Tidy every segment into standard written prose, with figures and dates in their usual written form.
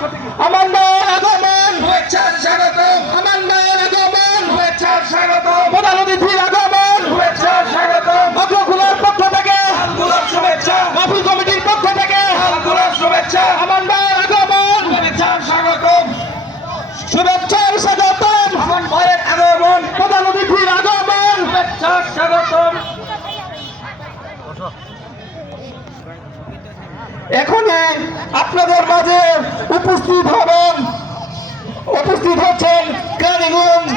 আমান ভাইয়ের আগমন, শুভেচ্ছার স্বাগতম। আমান ভাইয়ের আগমন, শুভেচ্ছার স্বাগতম। প্রধান অতিথির আগমন, শুভেচ্ছার স্বাগতম। অগ্রকুলার পক্ষ থেকে আঙ্গুলার শুভেচ্ছা, মাহফিল কমিটির পক্ষ থেকে আঙ্গুলার শুভেচ্ছা। আমান ভাইয়ের আগমন, শুভেচ্ছার স্বাগতম। শুভেচ্ছার স্বাগতম। আমান ভাইয়ের আগমন, প্রধান অতিথির আগমন, শুভেচ্ছার স্বাগতম। এখনই আপনাদের মাঝে উপস্থিত হচ্ছেন কেরানীগঞ্জ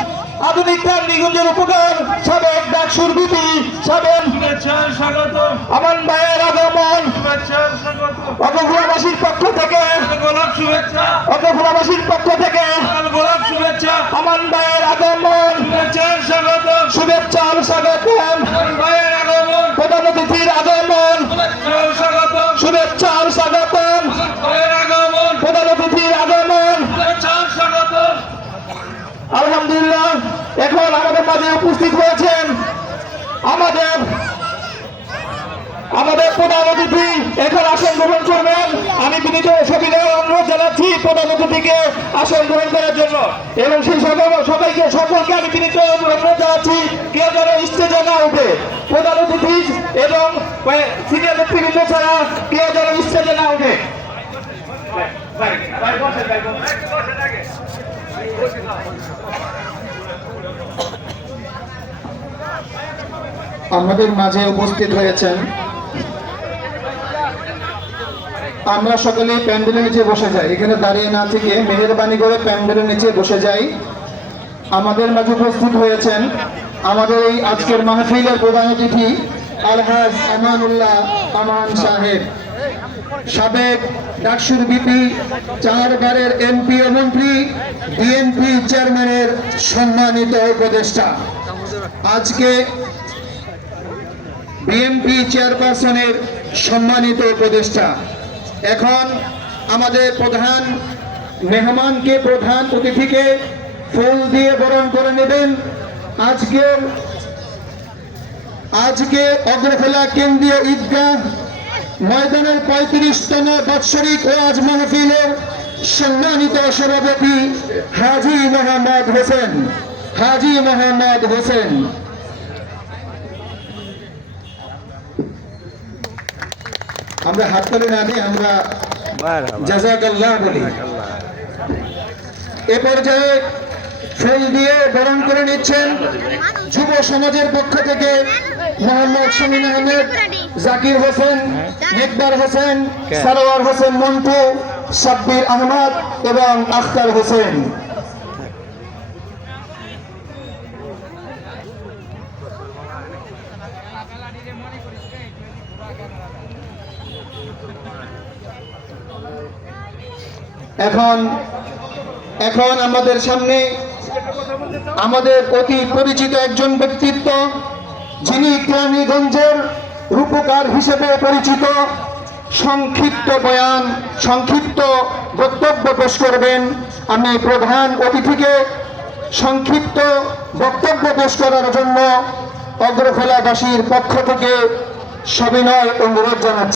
আধুনিক কেরানীগঞ্জের উপকার সাবেক ডাকসুর বিপি সাবেক আমান ভাইয়ের আগমন, অগ্রকুলাবাসীর পক্ষ থেকে আমান ভাইয়ের আগমন, শুভেচ্ছার স্বাগতম। প্রধান অতিথির আগমন, শুভেচ্ছার স্বাগতম। প্রধান অতিথির আগমন, আলহামদুলিল্লাহ। এখন আমাদের মাঝে উপস্থিত হয়েছেন আমাদের প্রধান অতিথি। এখন আসন গ্রহণ করবেন। আমি বিনীত সবিনয় অনুরোধ জানাচ্ছি প্রধান অতিথিকে আসন গ্রহণ করার জন্য, এবং সেই সকলকে আমি বিনীত অনুরোধ জানাচ্ছি কেউ যেন স্টেজে না উঠে। প্রধান অতিথি এবং সিনিয়র নেতৃবৃন্দ ছাড়া কেউ যেন স্টেজে না উঠে। আমাদের মাঝে উপস্থিত হয়েছেন, আমরা সকলে প্যান্ডেলের নিচে বসে যাই, এখানে দাঁড়িয়ে না থেকে মেহেরবানি করে প্যান্ডেলের নিচে বসে যাই। আমাদের মাঝে উপস্থিত হয়েছেন আমাদের এই আজকের মাহফিলের প্রধান অতিথি আলহাজ আমানুল্লাহ আমান সাহেব, সাবেক ডাকসুর বিপি, 4 বারের এমপি ও মন্ত্রী, বিএনপি চেয়ারম্যানের সম্মানিত উপদেষ্টা। আজকে বিএনপি চেয়ারপারসনের সম্মানিত উপদেষ্টা। এখন আমাদের প্রধান মেহমানকে, প্রধান অতিথিকে ফুল দিয়ে বরণ করে নেবেন। আজকে অগ্রখোলা কেন্দ্রীয় ঈদগাহ ময়দানের 35তম বাৎসরিক ওয়াজ মাহফিলের সম্মানিত সভাপতি হাজী মোহাম্মদ হোসেন। আমরা হাততালি না দিয়ে আমরা জাযাকাল্লাহ বলি। এ পর্যায়ে ফুল দিয়ে বরণ করে নিচ্ছেন যুব সমাজের পক্ষ থেকে মোহাম্মদ শামীম আহমেদ, জাকির হোসেন, নেকদার হোসেন, সারোয়ার হোসেন মন্টু, সাব্বির আহমদ এবং আখতার হোসেন। এখন আমাদের সামনে আমাদের অতি পরিচিত একজন ব্যক্তিত্ব, যিনি কেরানীগঞ্জের রূপকার হিসেবে পরিচিত, সংক্ষিপ্ত বক্তব্য পেশ করবেন। আমি প্রধান অতিথিকে সংক্ষিপ্ত বক্তব্য পেশ করার জন্য অগ্রখোলাবাসীর পক্ষ থেকে সবিনয় অনুরোধ জানাচ্ছি।